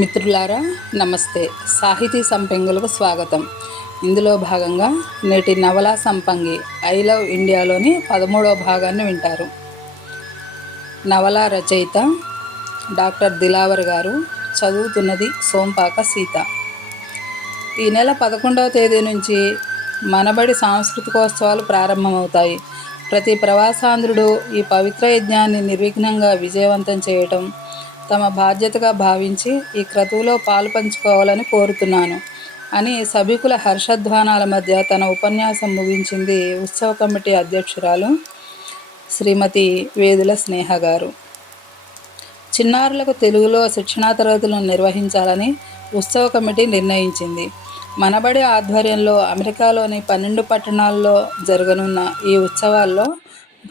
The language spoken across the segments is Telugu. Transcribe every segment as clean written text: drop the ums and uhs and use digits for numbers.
మిత్రులారా నమస్తే. సాహితీ సంపంగులకు స్వాగతం. ఇందులో భాగంగా నేటి నవలా సంపంగి ఐ లవ్ ఇండియాలోని 13వ భాగాన్ని వింటారు. నవలా రచయిత డాక్టర్ దిలావర్ గారు. చదువుతున్నది సోంపాక సీత. ఈ నెల 11వ తేదీ నుంచి మనబడి సాంస్కృతికోత్సవాలు ప్రారంభమవుతాయి. ప్రతి ప్రవాసాంధ్రుడు ఈ పవిత్ర యజ్ఞాన్ని నిర్విఘ్నంగా విజయవంతం చేయటం తమ బాధ్యతగా భావించి ఈ క్రతువులో పాలు పంచుకోవాలని కోరుతున్నాను అని సభికుల హర్షధ్వానాల మధ్య తన ఉపన్యాసం ముగించింది ఉత్సవ కమిటీ అధ్యక్షురాలు శ్రీమతి వేదుల స్నేహ గారు. చిన్నారులకు తెలుగులో శిక్షణా తరగతులను నిర్వహించాలని ఉత్సవ కమిటీ నిర్ణయించింది. మనబడి ఆధ్వర్యంలో అమెరికాలోని 12 పట్టణాల్లో జరగనున్న ఈ ఉత్సవాల్లో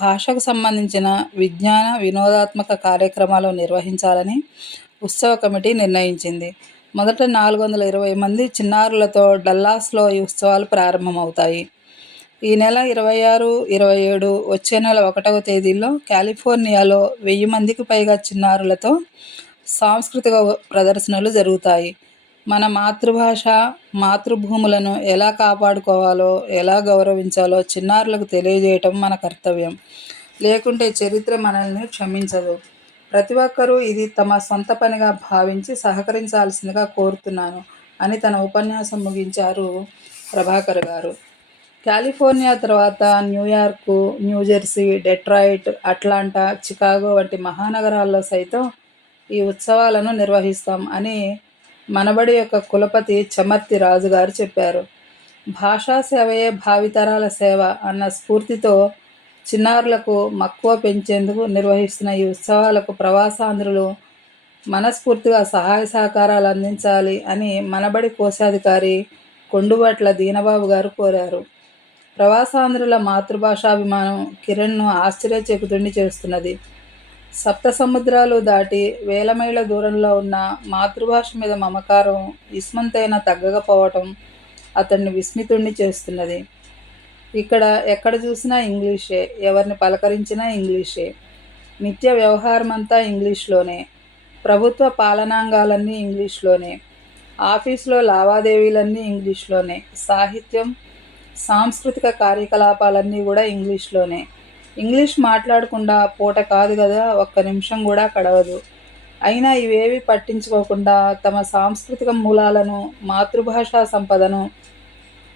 భాషకు సంబంధించిన విజ్ఞాన వినోదాత్మక కార్యక్రమాలు నిర్వహించాలని ఉత్సవ కమిటీ నిర్ణయించింది. మొదట 420 మంది చిన్నారులతో డల్లాస్లో ఈ ఉత్సవాలు ప్రారంభమవుతాయి. ఈ నెల 26, 27 వచ్చే నెల 1వ తేదీల్లో కాలిఫోర్నియాలో 1000 మందికి పైగా చిన్నారులతో సాంస్కృతిక ప్రదర్శనలు జరుగుతాయి. మన మాతృభాష మాతృభూములను ఎలా కాపాడుకోవాలో ఎలా గౌరవించాలో చిన్నారులకు తెలియజేయటం మన కర్తవ్యం. లేకుంటే చరిత్ర మనల్ని క్షమించదు. ప్రతి ఒక్కరూ ఇది తమ సొంత పనిగా భావించి సహకరించాల్సిందిగా కోరుతున్నాను అని తన ఉపన్యాసం ముగించారు ప్రభాకర్ గారు. కాలిఫోర్నియా తర్వాత New York, New Jersey, Detroit, Atlanta, Chicago వంటి మహానగరాల్లో సైతం ఈ ఉత్సవాలను నిర్వహిస్తాం అని మనబడి యొక్క కులపతి చమర్తి రాజు గారు చెప్పారు. భాషా సేవయే భావితరాల సేవ అన్న స్ఫూర్తితో చిన్నారులకు మక్కువ పెంచేందుకు నిర్వహిస్తున్న ఈ ఉత్సవాలకు ప్రవాసాంధ్రులు మనస్ఫూర్తిగా సహాయ సహకారాలు అందించాలి అని మనబడి కోశాధికారి కొండుబట్ల దీనబాబు గారు కోరారు. ప్రవాసాంధ్రుల మాతృభాషాభిమానం కిరణ్ను ఆశ్చర్యచకితుడిని చేస్తున్నది. సప్త సముద్రాలు దాటి వేల మైళ్ళ దూరంలో ఉన్న మాతృభాష మీద మమకారం ఇస్మంతైనా తగ్గకపోవటం అతన్ని విస్మితుడిని చేస్తున్నది. ఇక్కడ ఎక్కడ చూసినా ఇంగ్లీషే, ఎవరిని పలకరించినా ఇంగ్లీషే, నిత్య వ్యవహారమంతా ఇంగ్లీష్లోనే, ప్రభుత్వ పాలనాంగాలన్నీ ఇంగ్లీష్లోనే, ఆఫీసులో లావాదేవీలన్నీ ఇంగ్లీష్లోనే, సాహిత్యం సాంస్కృతిక కార్యకలాపాలన్నీ కూడా ఇంగ్లీష్లోనే. ఇంగ్లీష్ మాట్లాడకుండా పూట కాదు కదా, ఒక్క నిమిషం కూడా గడవదు. అయినా ఇవేవి పట్టించుకోకుండా తమ సాంస్కృతిక మూలాలను మాతృభాషా సంపదను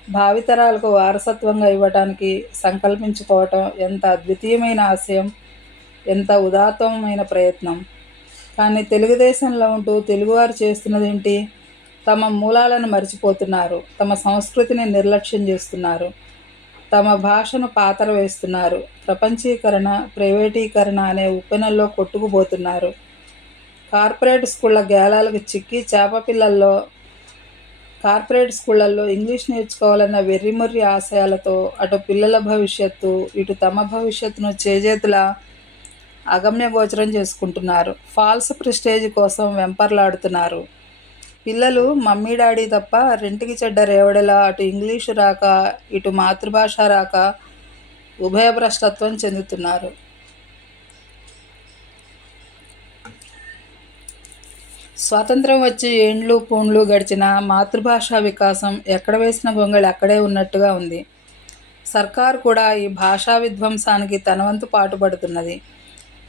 భావితరాలకు వారసత్వంగా ఇవ్వటానికి సంకల్పించుకోవటం ఎంత అద్వితీయమైన ఆశయం, ఎంత ఉదాత్తమైన ప్రయత్నం. కానీ తెలుగుదేశంలో ఉంటూ తెలుగువారు చేస్తున్నదేంటి? తమ మూలాలను మర్చిపోతున్నారు, తమ సంస్కృతిని నిర్లక్ష్యం చేస్తున్నారు, తమ భాషను పాతర వేస్తున్నారు, ప్రపంచీకరణ ప్రైవేటీకరణ అనే ఉప్పెనల్లో కొట్టుకుపోతున్నారు. కార్పొరేట్ స్కూళ్ళ గేలాలకు చిక్కి చేపపిల్లల్లో కార్పొరేట్ స్కూళ్ళల్లో ఇంగ్లీష్ నేర్చుకోవాలన్న వెర్రిమొర్రి ఆశయాలతో అటు పిల్లల భవిష్యత్తు ఇటు తమ భవిష్యత్తును చేజేతుల అగమ్యగోచరం చేసుకుంటున్నారు. ఫాల్స్ ప్రెస్టేజ్ కోసం వెంపర్లాడుతున్నారు. పిల్లలు మమ్మీ డాడీ తప్ప రెంటికి చెడ్డ రేవడిలా అటు ఇంగ్లీషు రాక ఇటు మాతృభాష రాక ఉభయభ్రష్టత్వం చెందుతున్నారు. స్వాతంత్రం వచ్చి ఏండ్లు పూండ్లు గడిచిన మాతృభాషా వికాసం ఎక్కడ వేసిన గొంగళి అక్కడే ఉన్నట్టుగా ఉంది. సర్కారు కూడా ఈ భాషా విధ్వంసానికి తన వంతు పాటుపడుతున్నది.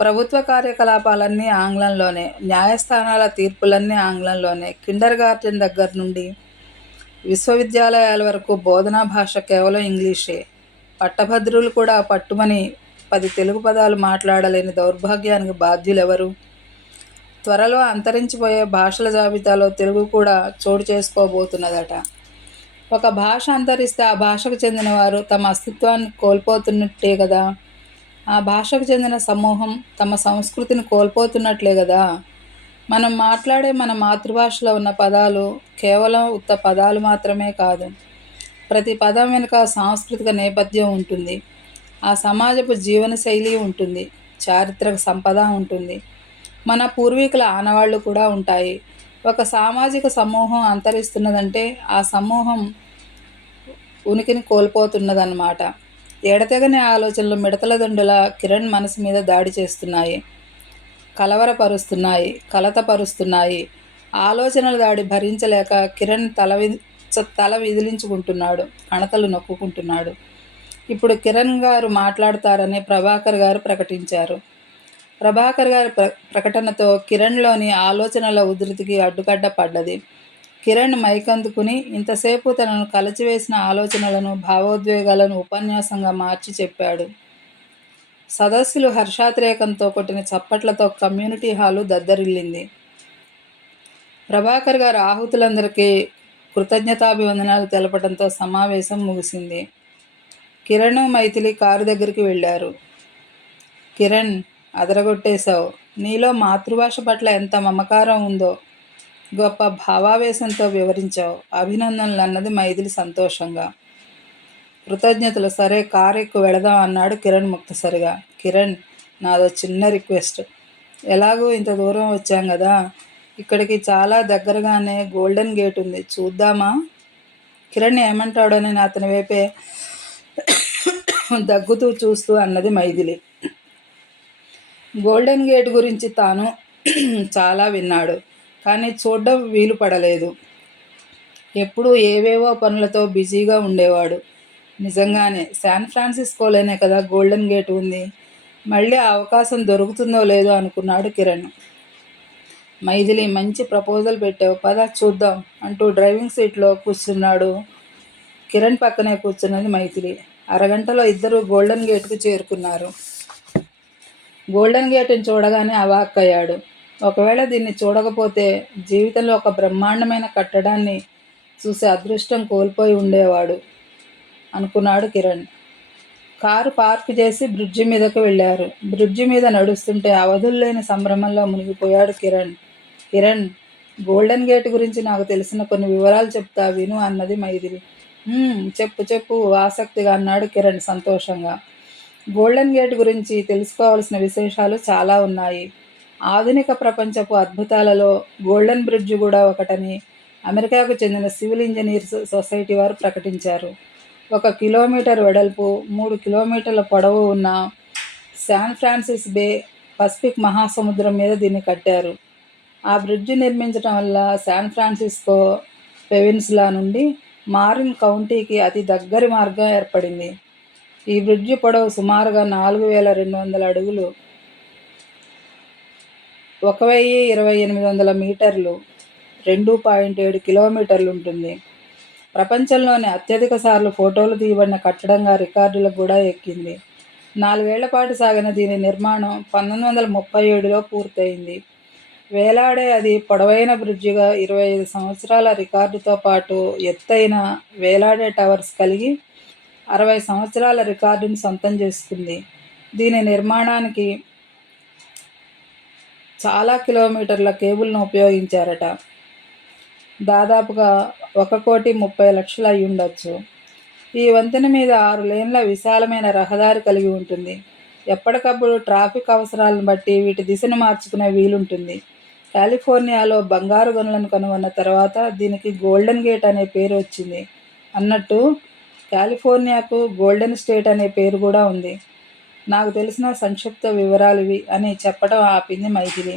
ప్రభుత్వ కార్యకలాపాలన్నీ ఆంగ్లంలోనే, న్యాయస్థానాల తీర్పులన్నీ ఆంగ్లంలోనే, కిండర్ గార్టెన్ దగ్గర నుండి విశ్వవిద్యాలయాల వరకు బోధనా భాష కేవలం ఇంగ్లీషే. పట్టభద్రులు కూడా పట్టుమని 10 తెలుగు పదాలు మాట్లాడలేని దౌర్భాగ్యానికి బాధ్యులెవరు? త్వరలో అంతరించిపోయే భాషల జాబితాలో తెలుగు కూడా చోటు చేసుకోబోతున్నదట. ఒక భాష అంతరిస్తే ఆ భాషకు చెందిన వారు తమ అస్తిత్వాన్ని కోల్పోతున్నట్టే కదా. ఆ భాషకు చెందిన సమూహం తమ సంస్కృతిని కోల్పోతున్నట్లే కదా. మనం మాట్లాడే మన మాతృభాషలో ఉన్న పదాలు కేవలం ఉత్త పదాలు మాత్రమే కాదు. ప్రతి పదం వెనుక సాంస్కృతిక నేపథ్యం ఉంటుంది. ఆ సమాజపు జీవనశైలి ఉంటుంది, చారిత్రక సంపద ఉంటుంది, మన పూర్వీకుల ఆనవాళ్లు కూడా ఉంటాయి. ఒక సామాజిక సమూహం అంతరిస్తున్నదంటే ఆ సమూహం ఉనికిని కోల్పోతున్నదన్నమాట. ఎడతెగని ఆలోచనలు మిడతల దండుల కిరణ్ మనసు మీద దాడి చేస్తున్నాయి, కలవరపరుస్తున్నాయి, కలతపరుస్తున్నాయి. ఆలోచనల దాడి భరించలేక కిరణ్ తల విదిలించుకుంటున్నాడు, కణతలు నొక్కుంటున్నాడు. ఇప్పుడు కిరణ్ గారు మాట్లాడతారని ప్రభాకర్ గారు ప్రకటించారు. ప్రభాకర్ గారి ప్రకటనతో కిరణ్లోని ఆలోచనల ఉధృతికి అడ్డుకట్ట పడ్డది. కిరణ్ మైకందుకుని ఇంతసేపు తనను కలచివేసిన ఆలోచనలను, భావోద్వేగాలను ఉపన్యాసంగా మార్చి చెప్పాడు. సదస్సులు హర్షాతిరేకంతో కొట్టిన చప్పట్లతో కమ్యూనిటీ హాలు దద్దరిల్లింది. ప్రభాకర్ గారు ఆహుతులందరికీ కృతజ్ఞతాభివందనాలు తెలపడంతో సమావేశం ముగిసింది. కిరణ్, మైథిలి కారు దగ్గరికి వెళ్ళారు. కిరణ్, అదరగొట్టేశావు. నీలో మాతృభాష పట్ల ఎంత మమకారం ఉందో గొప్ప భావావేశంతో వివరించావు. అభినందనలు అన్నది మైథిలి సంతోషంగా. కృతజ్ఞతలు. సరే, కారు ఎక్కువ వెళదాం అన్నాడు కిరణ్ ముక్తసరిగా. కిరణ్, నాదో చిన్న రిక్వెస్ట్. ఎలాగూ ఇంత దూరం వచ్చాం కదా, ఇక్కడికి చాలా దగ్గరగానే గోల్డెన్ గేట్ ఉంది, చూద్దామా? కిరణ్ ఏమంటాడోనని అతని వైపే దగ్గుతూ చూస్తూ అన్నది మైథిలి. గోల్డెన్ గేట్ గురించి తాను చాలా విన్నాడు, కానీ చూడడం వీలు పడలేదు. ఎప్పుడూ ఏవేవో పనులతో బిజీగా ఉండేవాడు. నిజంగానే శాన్ ఫ్రాన్సిస్కోలోనే కదా గోల్డెన్ గేట్ ఉంది. మళ్ళీ ఆ అవకాశం దొరుకుతుందో లేదో అనుకున్నాడు కిరణ్. మైథిలి, మంచి ప్రపోజల్ పెట్టావు, పద చూద్దాం అంటూ డ్రైవింగ్ సీట్లో కూర్చున్నాడు. కిరణ్ పక్కనే కూర్చున్నది మైథిలి. అరగంటలో ఇద్దరు గోల్డెన్ గేట్కు చేరుకున్నారు. గోల్డెన్ గేట్ని చూడగానే అవాక్కయ్యాడు. ఒకవేళ దీన్ని చూడకపోతే జీవితంలో ఒక బ్రహ్మాండమైన కట్టడాన్ని చూసే అదృష్టం కోల్పోయి ఉండేవాడు అనుకున్నాడు కిరణ్. కారు పార్క్ చేసి బ్రిడ్జి మీదకు వెళ్ళారు. బ్రిడ్జి మీద నడుస్తుంటే అవధుల్లేని సంభ్రమంలో మునిగిపోయాడు కిరణ్. కిరణ్, గోల్డెన్ గేట్ గురించి నాకు తెలిసిన కొన్ని వివరాలు చెప్తా విను అన్నది మైథిలి. చెప్పు చెప్పు ఆసక్తిగా అన్నాడు కిరణ్ సంతోషంగా. గోల్డెన్ గేట్ గురించి తెలుసుకోవాల్సిన విశేషాలు చాలా ఉన్నాయి. ఆధునిక ప్రపంచపు అద్భుతాలలో గోల్డెన్ బ్రిడ్జ్ కూడా ఒకటని అమెరికాకు చెందిన సివిల్ ఇంజనీర్స్ సొసైటీ వారు ప్రకటించారు. 1 కిలోమీటర్ వెడల్పు, 3 కిలోమీటర్ల పొడవు ఉన్న శాన్ ఫ్రాన్సిస్ బే పసిఫిక్ మహాసముద్రం మీద దీన్ని కట్టారు. ఆ బ్రిడ్జి నిర్మించడం వల్ల శాన్ ఫ్రాన్సిస్కో పెనిన్సులా నుండి మారిన్ కౌంటీకి అతి దగ్గరి మార్గం ఏర్పడింది. ఈ బ్రిడ్జి పొడవు సుమారుగా 4200 అడుగులు, 12,800 మీటర్లు, 2.7 కిలోమీటర్లు ఉంటుంది. ప్రపంచంలోనే అత్యధిక సార్లు ఫోటోలు తీయబడిన కట్టడంగా రికార్డులకు కూడా ఎక్కింది. 4 ఏళ్ల పాటు సాగిన దీని నిర్మాణం 1937లో పూర్తయింది. వేలాడే అది పొడవైన బ్రిడ్జిగా 25 సంవత్సరాల రికార్డుతో పాటు ఎత్తైన వేలాడే టవర్స్ కలిగి 60 సంవత్సరాల రికార్డును సొంతం చేసుకుంది. దీని నిర్మాణానికి చాలా కిలోమీటర్ల కేబుల్ను ఉపయోగించారట. దాదాపుగా 1,30,00,000 అయి ఉండొచ్చు. ఈ వంతెన మీద 6 లేన్ల విశాలమైన రహదారి కలిగి ఉంటుంది. ఎప్పటికప్పుడు ట్రాఫిక్ అవసరాలను బట్టి వీటి దిశను మార్చుకునే వీలుంటుంది. కాలిఫోర్నియాలో బంగారు గనులను కనుగొన్న తర్వాత దీనికి గోల్డెన్ గేట్ అనే పేరు వచ్చింది. అన్నట్టు కాలిఫోర్నియాకు గోల్డెన్ స్టేట్ అనే పేరు కూడా ఉంది. నాకు తెలిసిన సంక్షిప్త వివరాలు ఇవి అని చెప్పడం ఆపింది మైథిలి.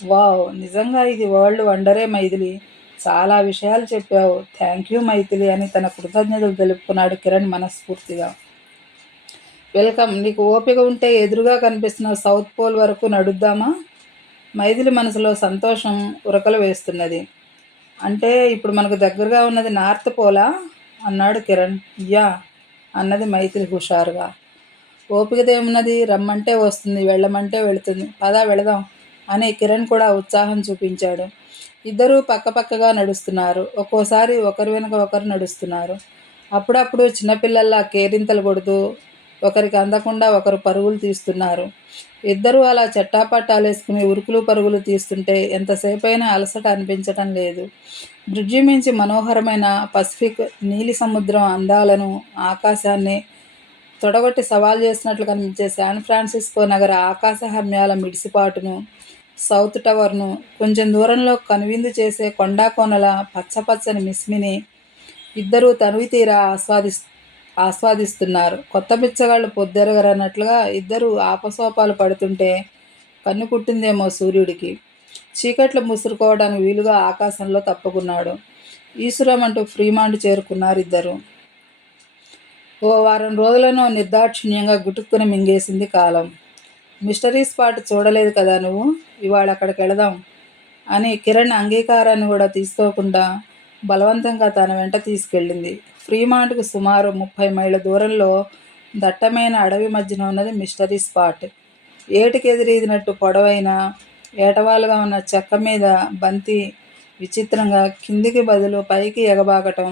వావ్, నిజంగా ఇది వరల్డ్ వండరే మైథిలి. చాలా విషయాలు చెప్పావు. థ్యాంక్ యూ మైథిలి అని తన కృతజ్ఞతలు తెలుపుకున్నాడు కిరణ్ మనస్ఫూర్తిగా. వెల్కమ్. నీకు ఓపిక ఉంటే ఎదురుగా కనిపిస్తున్న సౌత్ పోల్ వరకు నడుద్దామా? మైథిలి మనసులో సంతోషం ఉరకలు వేస్తున్నది. అంటే ఇప్పుడు మనకు దగ్గరగా ఉన్నది నార్త్ పోలా అన్నాడు కిరణ్. యా అన్నది మైథిలి హుషారుగా. ఓపికదేమున్నది, రమ్మంటే వస్తుంది, వెళ్ళమంటే వెళుతుంది, పదా వెళదాం అని కిరణ్ కూడా ఉత్సాహం చూపించాడు. ఇద్దరూ పక్కపక్కగా నడుస్తున్నారు. ఒక్కోసారి ఒకరి వెనుక ఒకరు నడుస్తున్నారు. అప్పుడప్పుడు చిన్నపిల్లల్లా కేరింతలు కొడుతూ ఒకరికి అందకుండా ఒకరు పరుగులు తీస్తున్నారు. ఇద్దరూ అలా చట్టాపట్టాలేసుకుని ఉరుకులు పరుగులు తీస్తుంటే ఎంతసేపైనా అలసట అనిపించటం లేదు. బ్రిడ్జి మించి మనోహరమైన పసిఫిక్ నీలి సముద్రం అందాలను, ఆకాశాన్ని తొడగొట్టి సవాల్ చేసినట్లు కనిపించే శాన్ ఫ్రాన్సిస్కో నగర ఆకాశహర్మ్యాల మిడిసిపాటును, సౌత్ టవర్ను, కొంచెం దూరంలో కనువిందు చేసే కొండాకోనల పచ్చపచ్చని మిస్మిని ఇద్దరూ తనివి తీరా ఆస్వాదిస్తున్నారు. కొత్త బిచ్చగాళ్ళు పొద్దెరగరన్నట్లుగా ఇద్దరు ఆపసోపాలు పడుతుంటే కన్ను కుట్టిందేమో సూర్యుడికి. చీకట్లు ముసురుకోవడానికి వీలుగా ఆకాశంలో తప్పుకున్నాడు. ఈశ్వరం అంటూ ఫ్రీమాండ్ చేరుకున్నారు ఇద్దరు. ఓ వారం రోజులను నిర్దాక్షిణ్యంగా గుటుక్కుని మింగేసింది కాలం. మిస్టరీ స్పాట్ చూడలేదు కదా నువ్వు, ఇవాళ అక్కడికి వెళదాం అని కిరణ్ అంగీకారాన్ని కూడా తీసుకోకుండా బలవంతంగా తన వెంట తీసుకెళ్ళింది. ఫ్రీమాంట్కు సుమారు 30 మైళ్ళ దూరంలో దట్టమైన అడవి మధ్యన ఉన్నది మిస్టరీ స్పాట్. ఏటికెదిరినట్టు పొడవైన ఏటవాలుగా ఉన్న చెక్క మీద బంతి విచిత్రంగా కిందికి బదులు పైకి ఎగబాకటం,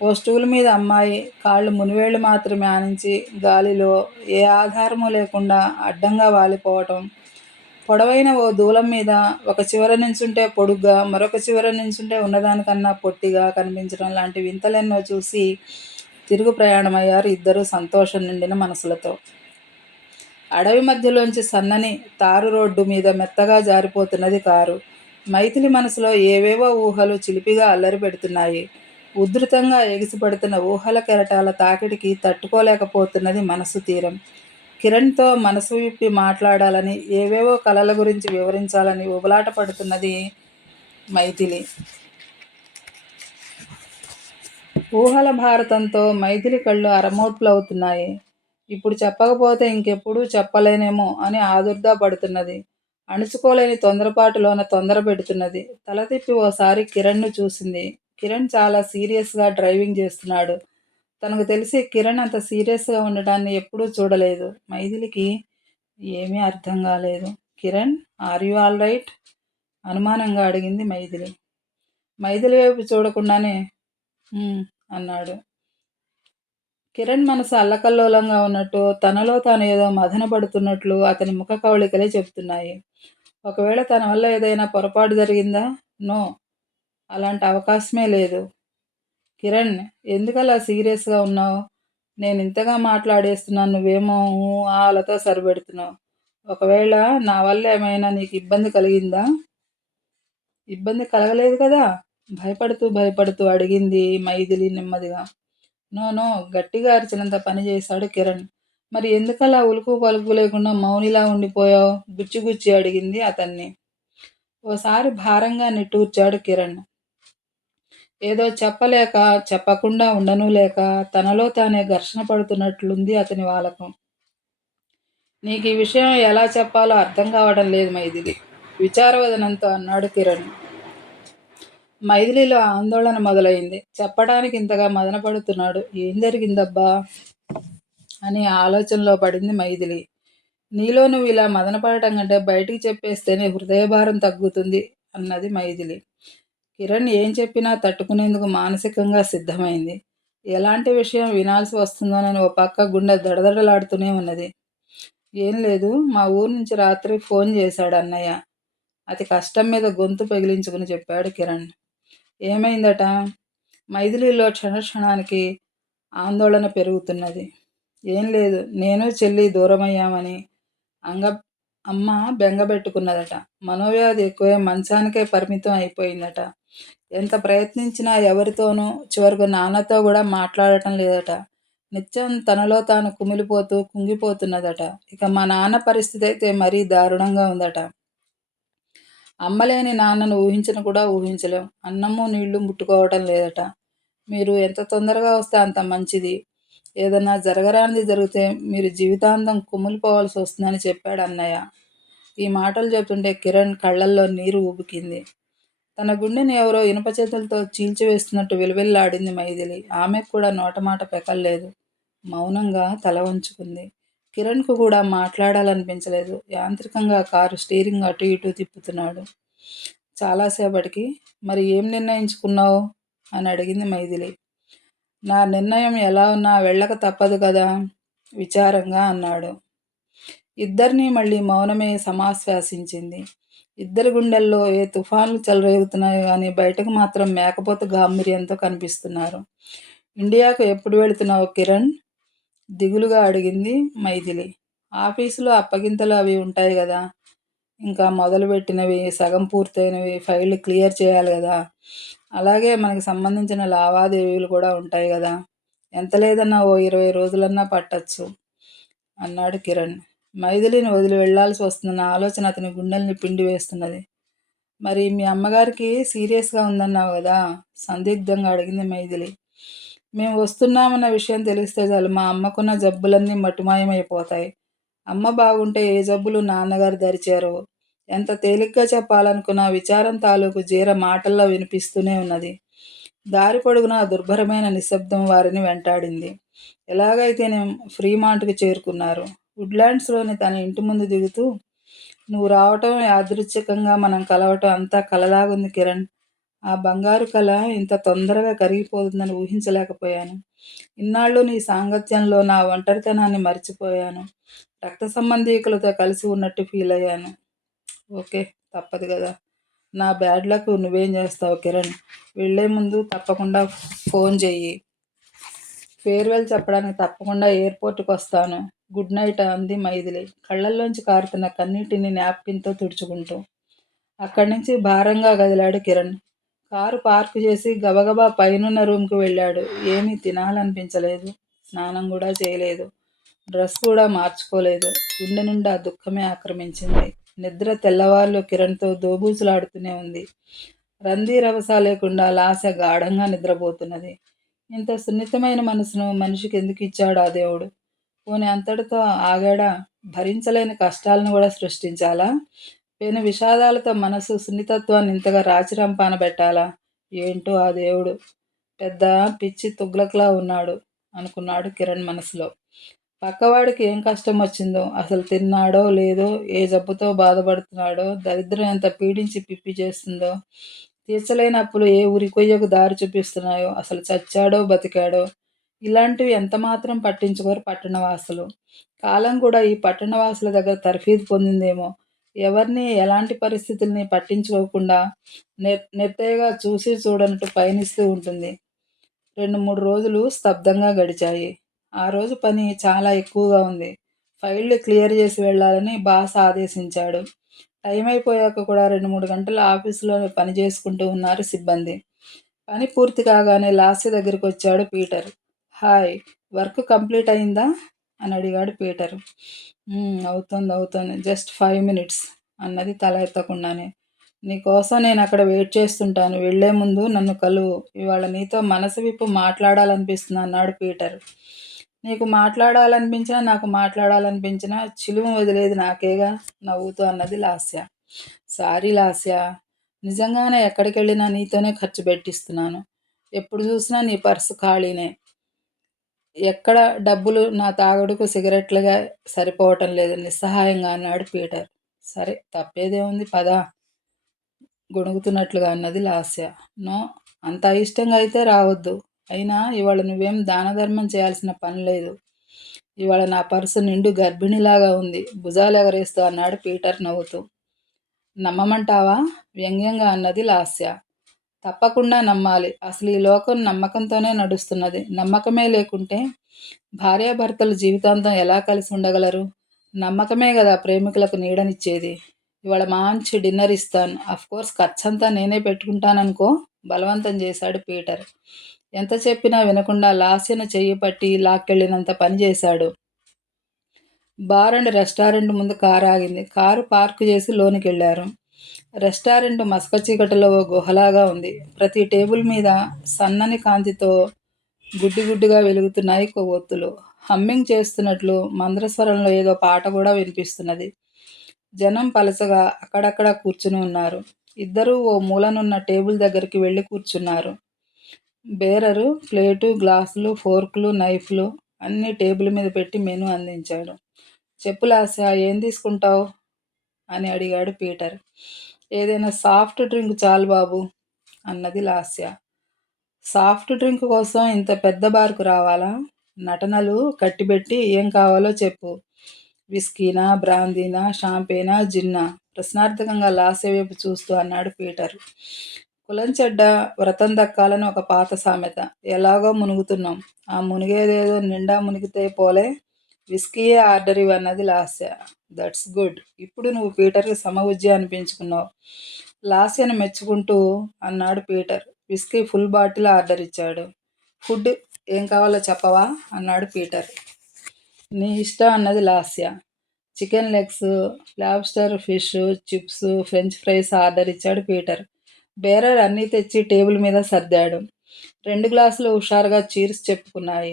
ఓ స్టూల్ మీద అమ్మాయి కాళ్ళు మునివేళ్ళు మాత్రమే ఆనించి గాలిలో ఏ ఆధారము లేకుండా అడ్డంగా వాలిపోవటం, పొడవైన ఓ దూలం మీద ఒక చివర నించుంటే పొడుగ్గా, మరొక చివర నించుంటే ఉన్నదానికన్నా పొట్టిగా కనిపించడం లాంటి వింతలెన్నో చూసి తిరుగు ప్రయాణమయ్యారు ఇద్దరూ సంతోషం నిండిన మనసులతో. అడవి మధ్యలోంచి సన్నని తారు రోడ్డు మీద మెత్తగా జారిపోతున్నది కారు. మైథిలి మనసులో ఏవేవో ఊహలు చిలిపిగా అల్లరి పెడుతున్నాయి. ఉధృతంగా ఎగిసిపడుతున్న ఊహల కెరటాల తాకిడికి తట్టుకోలేకపోతున్నది మనసు తీరం. కిరణ్తో మనసు విప్పి మాట్లాడాలని, ఏవేవో కలల గురించి వివరించాలని ఉబలాట పడుతున్నది మైథిలి. ఊహల భారతంతో మైథిలి కళ్ళు అరమోట్లవుతున్నాయి. ఇప్పుడు చెప్పకపోతే ఇంకెప్పుడూ చెప్పలేనేమో అని ఆదుర్దా పడుతున్నది. అణుచుకోలేని తొందరపాటులోన తొందర పెడుతున్నది. తల తిప్పి ఓసారి కిరణ్ను చూసింది. కిరణ్ చాలా సీరియస్గా డ్రైవింగ్ చేస్తున్నాడు. తనకు తెలిసి కిరణ్ అంత సీరియస్గా ఉండటాన్ని ఎప్పుడూ చూడలేదు. మైథిలికి ఏమీ అర్థం కాలేదు. Kiran, are you all right? అనుమానంగా అడిగింది మైథిలి. మైథిలి వైపు చూడకుండానే అన్నాడు. కిరణ్ మనసు అల్లకల్లోలంగా ఉన్నట్టు, తనలో తాను ఏదో మదన పడుతున్నట్లు అతని ముఖ కవళికలే చెబుతున్నాయి. ఒకవేళ తన వల్ల ఏదైనా పొరపాటు జరిగిందా? నో, అలాంటి అవకాశమే లేదు. కిరణ్, ఎందుకలా సీరియస్గా ఉన్నావు? నేను ఇంతగా మాట్లాడేస్తున్నాను, నువ్వేమో ఆలతో సరిపెడుతున్నావు. ఒకవేళ నా వల్ల ఏమైనా నీకు ఇబ్బంది కలిగిందా? ఇబ్బంది కలగలేదు కదా? భయపడుతూ అడిగింది మైథిలి నెమ్మదిగా. నో నో, గట్టిగా అరిచినంత పని చేశాడు కిరణ్. మరి ఎందుకలా ఉలుకు పలుకు లేకుండా మౌనిలా ఉండిపోయావు? గుచ్చి అడిగింది అతన్ని. ఓసారి భారంగా నిట్టూర్చాడు కిరణ్. ఏదో చెప్పలేక, చెప్పకుండా ఉండను లేక తనలో తానే ఘర్షణ పడుతున్నట్లుంది అతని వాలకం. నీకు ఈ విషయం ఎలా చెప్పాలో అర్థం కావడం లేదు మైథిలి, విచారవదనంతో అన్నాడు కిరణ్. మైథిలిలో ఆందోళన మొదలైంది. చెప్పడానికి ఇంతగా మదనపడుతున్నాడు, ఏం జరిగిందబ్బా అని ఆలోచనలో పడింది మైథిలి. నీలో నువ్వు ఇలా మదనపడటం కంటే బయటికి చెప్పేస్తేనే హృదయభారం తగ్గుతుంది అన్నది మైథిలి. కిరణ్ ఏం చెప్పినా తట్టుకునేందుకు మానసికంగా సిద్ధమైంది. ఎలాంటి విషయం వినాల్సి వస్తుందోనని ఓ పక్క గుండె దడదడలాడుతూనే ఉన్నది. ఏం లేదు, మా ఊరు నుంచి రాత్రి ఫోన్ చేశాడు అన్నయ్య. అతి కష్టం మీద గొంతు పగిలించుకుని చెప్పాడు కిరణ్. ఏమైందట? మైథిలిలో క్షణానికి ఆందోళన పెరుగుతున్నది. ఏం లేదు, నేను చెల్లి దూరమయ్యామని అమ్మ బెంగబెట్టుకున్నదట. మనోవ్యాధి ఎక్కువే మంచానికే పరిమితం అయిపోయిందట. ఎంత ప్రయత్నించినా ఎవరితోనూ, చివరకు నాన్నతో కూడా మాట్లాడటం లేదట. నిత్యం తనలో తాను కుమిలిపోతూ కుంగిపోతున్నదట. ఇక మా నాన్న పరిస్థితి అయితే మరీ దారుణంగా ఉందట. అమ్మలేని నాన్నను ఊహించను కూడా ఊహించలేం. అన్నము నీళ్లు ముట్టుకోవటం లేదట. మీరు ఎంత తొందరగా వస్తే అంత మంచిది. ఏదన్నా జరగరానిది జరిగితే మీరు జీవితాంతం కుమిలిపోవాల్సి వస్తుందని చెప్పాడు అన్నయ్య. ఈ మాటలు చెబుతుంటే కిరణ్ కళ్ళల్లో నీరు ఊబికింది. తన గుండెని ఎవరో ఇనుప చేతులతో చీల్చివేస్తున్నట్టు విలవిల్లాడింది మైథిలి. ఆమెకు కూడా నోటమాట పెకల్లేదు. మౌనంగా తల వంచుకుంది. కిరణ్కు కూడా మాట్లాడాలనిపించలేదు. యాంత్రికంగా కారు స్టీరింగ్ అటు ఇటు తిప్పుతున్నాడు. చాలాసేపటికి, మరి ఏం నిర్ణయించుకున్నావు అని అడిగింది మైథిలి. నా నిర్ణయం ఎలా ఉన్నా వెళ్ళక తప్పదు కదా, విచారంగా అన్నాడు. ఇద్దరినీ మళ్ళీ మౌనమే సమాశ్వాసించింది. ఇద్దరి గుండెల్లో ఏ తుఫాన్లు చెలరేగుతున్నాయో కానీ బయటకు మాత్రం మేకపోతు గాంభీర్యంతో కనిపిస్తున్నారు. ఇండియాకు ఎప్పుడు వెళుతున్నావు కిరణ్? దిగులుగా అడిగింది మైథిలి. ఆఫీసులో అప్పగింతలు అవి ఉంటాయి కదా, ఇంకా మొదలుపెట్టినవి, సగం పూర్తయినవి, ఫైళ్ళు క్లియర్ చేయాలి కదా, అలాగే మనకి సంబంధించిన లావాదేవీలు కూడా ఉంటాయి కదా, ఎంత లేదన్నా ఓ 20 రోజులన్నా పట్టచ్చు అన్నాడు కిరణ్. మైథిలిని వదిలి వెళ్లాల్సి వస్తుందన్న ఆలోచన అతని గుండెల్ని పిండి వేస్తున్నది. మరి మీ అమ్మగారికి సీరియస్గా ఉందన్నావు కదా? సందిగ్ధంగా అడిగింది మైథిలి. మేము వస్తున్నామన్న విషయం తెలిస్తే చాలు మా అమ్మకున్న జబ్బులన్నీ మటుమాయమైపోతాయి. అమ్మ బాగుంటే ఏ జబ్బులు నాన్నగారు దరిచేరవు. ఎంత తేలిగ్గా చెప్పాలనుకున్న విచారం తాలూకు జీర మాటల్లో వినిపిస్తూనే ఉన్నది. దారి పొడుగునా దుర్భరమైన నిశ్శబ్దం వారిని వెంటాడింది. ఎలాగైతేనేం ఫ్రీమాంట్‌కి చేరుకున్నారు. వుడ్లాండ్స్‌లోని తన ఇంటి ముందు దిగుతూ, నువ్వు రావటం, యాదృచ్ఛికంగా మనం కలవటం అంతా కలలాగుంది కిరణ్. ఆ బంగారు కల ఇంత తొందరగా కరిగిపోతుందని ఊహించలేకపోయాను. ఇన్నాళ్ళు నీ సాంగత్యంలో నా ఒంటరితనాన్ని మర్చిపోయాను. రక్త సంబంధీకులతో కలిసి ఉన్నట్టు ఫీలయ్యాను. ఓకే. తప్పదు గదా! నా బ్యాడ్ లక్ నువ్వేం చేస్తావు కిరణ్. వెళ్ళే ముందు తప్పకుండా ఫోన్ చెయ్యి. ఫేర్వెల్ చెప్పడానికి తప్పకుండా ఎయిర్‌పోర్ట్‌కి వస్తాను. గుడ్ నైట్ అంది మైథిలి కళ్ళల్లోంచి కారుతున్న కన్నీటిని నాప్కిన్‌తో తుడుచుకుంటూ. అక్కడ్నుంచి భారంగా కదిలాడు కిరణ్. కారు పార్క్ చేసి గబగబా పైనున్న రూమ్‌కి వెళ్ళాడు. ఏమీ తినాలనిపించలేదు. స్నానం కూడా చేయలేదు. డ్రెస్ కూడా మార్చుకోలేదు. గుండె నిండా దుఃఖమే ఆక్రమించింది. నిద్ర తెల్లవార్లు కిరణ్‌తో దోబూచులాడుతూనే ఉంది. రందీ రభస లేకుండా లాస్య గాఢంగా నిద్రపోతున్నది. ఇంత సున్నితమైన మనసును మనిషికి ఎందుకు ఇచ్చాడు ఆ దేవుడు? పోనీ అంతటితో ఆగాడా? భరించలేని కష్టాలను కూడా సృష్టించాలా? పెను విషాదాలతో మనసు సున్నితత్వాన్ని ఇంతగా రాచిరంపాన పెట్టాలా? ఏంటో ఆ దేవుడు పెద్ద పిచ్చి తుగ్లక్‌లా ఉన్నాడు అనుకున్నాడు కిరణ్ మనసులో. పక్కవాడికి ఏం కష్టం వచ్చిందో, అసలు తిన్నాడో లేదో, ఏ జబ్బుతో బాధపడుతున్నాడో, దరిద్రం ఎంత పీడించి పిప్పి చేస్తుందో, తీర్చలేని అప్పులు ఏ ఉరికొయ్యకు దారి చూపిస్తున్నాయో, అసలు చచ్చాడో బతికాడో, ఇలాంటివి ఎంతమాత్రం పట్టించుకోరు పట్టణవాసులు. కాలం కూడా ఈ పట్టణవాసుల దగ్గర తర్ఫీదు పొందిందేమో. ఎవరిని ఎలాంటి పరిస్థితుల్ని పట్టించుకోకుండా నిర్దయగా చూసి చూడనట్టు పయనిస్తూ ఉంటుంది. 2-3 రోజులు స్తబ్దంగా గడిచాయి. ఆ రోజు పని చాలా ఎక్కువగా ఉంది. ఫైళ్లు క్లియర్ చేసి వెళ్ళాలని బాస్ ఆదేశించాడు. టైం అయిపోయాక కూడా 2-3 గంటలు ఆఫీసులో పని చేసుకుంటూ ఉన్నారు సిబ్బంది. పని పూర్తి కాగానే లాస్య దగ్గరికి వచ్చాడు పీటర్. హాయ్, వర్క్ కంప్లీట్ అయిందా అని అడిగాడు పీటర్. అవుతోంది. జస్ట్ 5 మినిట్స్ అన్నది తల ఎత్తకుండానే. నీకోసం నేను అక్కడ వెయిట్ చేస్తుంటాను. వెళ్లే ముందు నన్ను కలువు. ఇవాళ నీతో మనసు విప్పి మాట్లాడాలనిపిస్తుంది అన్నాడు పీటర్. నీకు మాట్లాడాలనిపించినా నాకు మాట్లాడాలనిపించినా చిలుము వదిలేది నాకేగా నవ్వుతూ అన్నది లాస్య. సారీ లాస్య, నిజంగానే ఎక్కడికెళ్ళినా నీతోనే ఖర్చు పెట్టిస్తున్నాను. ఎప్పుడు చూసినా నీ పర్సు ఖాళీనే. ఎక్కడ డబ్బులు నా తాగుడుకు సిగరెట్లుగా సరిపోవటం లేదు నిస్సహాయంగా అన్నాడు పీటర్. సరే తప్పేదేముంది పద గొణుగుతున్నట్లుగా అన్నది లాస్య. నో, అంత ఇష్టంగా అయితే రావద్దు. అయినా ఇవాళ నువ్వేం దానధర్మం చేయాల్సిన పని లేదు. ఇవాళ నా పర్సు నిండు గర్భిణిలాగా ఉంది భుజాలు ఎగరేస్తూ అన్నాడు పీటర్ నవ్వుతూ. నమ్మమంటావా వ్యంగ్యంగా అన్నది లాస్య. తప్పకుండా నమ్మాలి. అసలు ఈ లోకం నమ్మకంతోనే నడుస్తున్నది. నమ్మకమే లేకుంటే భార్యాభర్తలు జీవితాంతం ఎలా కలిసి ఉండగలరు? నమ్మకమే కదా ప్రేమికులకు నీడనిచ్చేది. ఇవాళ మంచి డిన్నర్ ఇస్తాను. అఫ్కోర్స్ ఖర్చంతా నేనే పెట్టుకుంటాననుకో బలవంతం చేశాడు పీటర్. ఎంత చెప్పినా వినకుండా లాస్యను చెయ్యి పట్టి లాక్కెళ్ళినంత పని చేశాడు. బార్ అండ్ రెస్టారెంట్ ముందు కారు ఆగింది. కారు పార్క్ చేసి లోనికెళ్లారు. రెస్టారెంట్ మసక చీకటిలో ఓ గుహలాగా ఉంది. ప్రతి టేబుల్ మీద సన్నని కాంతితో గుడ్డిగుడ్డిగా వెలుగుతున్నాయి కొవ్వొత్తులు. హమ్మింగ్ చేస్తున్నట్లు మంద్రస్వరంలో ఏదో పాట కూడా వినిపిస్తున్నది. జనం పలచగా అక్కడక్కడ కూర్చుని ఉన్నారు. ఇద్దరూ ఓ మూలనున్న టేబుల్ దగ్గరికి వెళ్ళి కూర్చున్నారు. బేరరు ప్లేటు, గ్లాసులు, ఫోర్కులు, నైఫ్లు అన్నీ టేబుల్ మీద పెట్టి మెనూ అందించాడు. చెప్పు లాస్య, ఏం తీసుకుంటావు అని అడిగాడు పీటర్. ఏదైనా సాఫ్ట్ డ్రింక్ చాలు బాబు అన్నది లాస్య. సాఫ్ట్ డ్రింక్ కోసం ఇంత పెద్ద బార్కు రావాలా? నటనలు కట్టిబెట్టి ఏం కావాలో చెప్పు. విస్కీనా, బ్రాందీనా, షాంపేనా, జిన్నా ప్రశ్నార్థకంగా లాస్య వైపు చూస్తూ అన్నాడు పీటర్. కులం చెడ్డ వ్రతం దక్కాలని ఒక పాత సామెత. ఎలాగో మునుగుతున్నాం. ఆ మునిగేదేదో నిండా మునిగితే పోలే. విస్కీయే ఆర్డర్ ఇవన్నది లాస్య. That's good. ఇప్పుడు నువ్వు పీటర్కి సమవుజ్జి అనిపించుకున్నావు. లాస్యను మెచ్చుకుంటూ అన్నాడు Peter. Whisky full bottle order ఇచ్చాడు. ఫుడ్ ఏం కావాలో చెప్పవా అన్నాడు పీటర్. నీ ఇష్టం అన్నది Lasya. Chicken legs, lobster, fish, chips, French fries order ఇచ్చాడు పీటర్. బేరర్ అన్నీ తెచ్చి టేబుల్ మీద సర్దాడు. 2 గ్లాసులు హుషారుగా చీర్స్ చెప్పుకున్నాయి.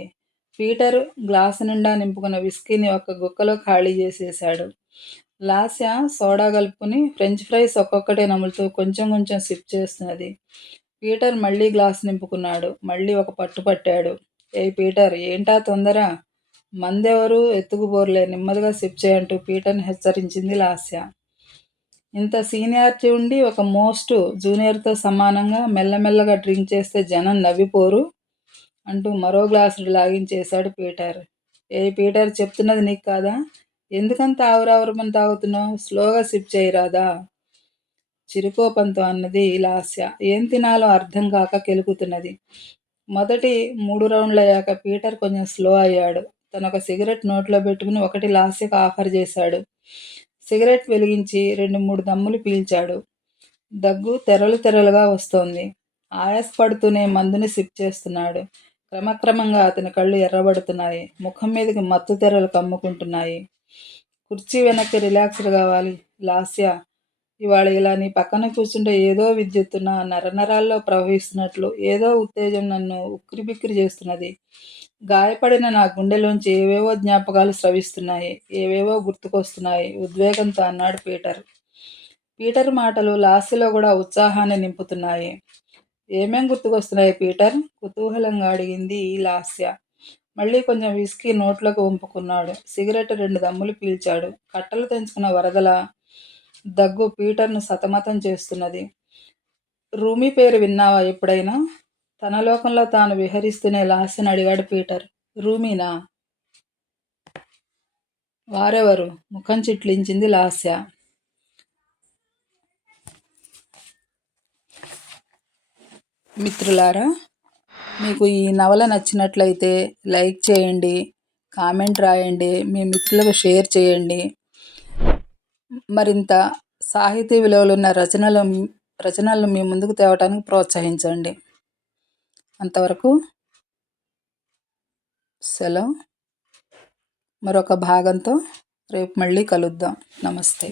పీటర్ గ్లాసు నిండా నింపుకున్న విస్కీని ఒక్క గుక్కలో ఖాళీ చేసేశాడు. లాస్య సోడా కలుపుకుని ఫ్రెంచ్ ఫ్రైస్ ఒక్కొక్కటే నములుతూ కొంచెం కొంచెం సిప్ చేస్తున్నది. పీటర్ మళ్ళీ గ్లాసు నింపుకున్నాడు. మళ్ళీ ఒక పట్టు పట్టాడు. ఏయ్ పీటర్, ఏంటా తొందర? మందెవరూ ఎత్తుకుపోర్లే, నెమ్మదిగా సిప్ చేయంటూ పీటర్ని హెచ్చరించింది లాస్య. ఇంత సీనియారిటీ ఉండి ఒక మోస్ట్ జూనియర్తో సమానంగా మెల్లమెల్లగా డ్రింక్ చేస్తే జనం నవ్విపోరు అంటూ మరో గ్లాసుడు లాగించేశాడు పీటర్. ఏయ్ పీటర్, చెప్తున్నది నీకు కాదా? ఎందుకంత ఆవురావురమని తాగుతున్నావు? స్లోగా సిప్ చేయరాదా? చిరుకోపంతో అన్నది లాస్య. ఏం తినాలో అర్థం కాక కెలుకుతున్నది. మొదటి 3 రౌండ్లయ్యాక పీటర్ కొంచెం స్లో అయ్యాడు. తనొక సిగరెట్ నోట్లో పెట్టుకుని ఒకటి లాస్యకు ఆఫర్ చేశాడు. సిగరెట్ వెలిగించి 2-3 దమ్ములు పీల్చాడు. దగ్గు తెరలు తెరలుగా వస్తోంది. ఆయాసపడుతూనే మందుని సిప్ చేస్తున్నాడు. క్రమక్రమంగా అతని కళ్ళు ఎర్రబడుతున్నాయి. ముఖం మీదకి మత్తు తెరలు కమ్ముకుంటున్నాయి. కుర్చీ వెనక్కి రిలాక్స్డ్ కావాలి. లాస్య, ఇవాళ ఇలా నీ పక్కన కూర్చుంటే ఏదో విద్యుత్తు నా నరనరాల్లో ప్రవహిస్తున్నట్లు ఏదో ఉత్తేజం నన్ను ఉక్కిరిబిక్కిరి చేస్తున్నది. గాయపడిన నా గుండెలోంచి ఏవేవో జ్ఞాపకాలు స్రవిస్తున్నాయి, ఏవేవో గుర్తుకొస్తున్నాయి ఉద్వేగంతో అన్నాడు పీటర్. పీటర్ మాటలు లాస్యలో కూడా ఉత్సాహాన్ని నింపుతున్నాయి. ఏమేం గుర్తుకొస్తున్నాయి పీటర్? కుతూహలంగా అడిగింది లాస్య. మళ్ళీ కొంచెం విస్కీ నోట్లోకి వంపుకున్నాడు. సిగరెట్ 2 దమ్ములు పీల్చాడు. కట్టలు తెంచుకున్న వరదల దగ్గు పీటర్ను సతమతం చేస్తున్నది. రూమీ పేరు విన్నావా ఎప్పుడైనా? తన లోకంలో తాను విహరిస్తూనే లాస్యను అడిగాడు పీటర్. రూమీనా? వారెవరు? ముఖం చిట్లించింది లాస్య. మిత్రులారా, మీకు ఈ నవల నచ్చినట్లయితే లైక్ చేయండి, కామెంట్ రాయండి, మీ మిత్రులకు షేర్ చేయండి. మరింత సాహితీ విలువలున్న రచనలను మీ ముందుకు తేవటానికి ప్రోత్సహించండి. అంతవరకు సెలవు. మరొక భాగంతో రేపు మళ్ళీ కలుద్దాం. నమస్తే.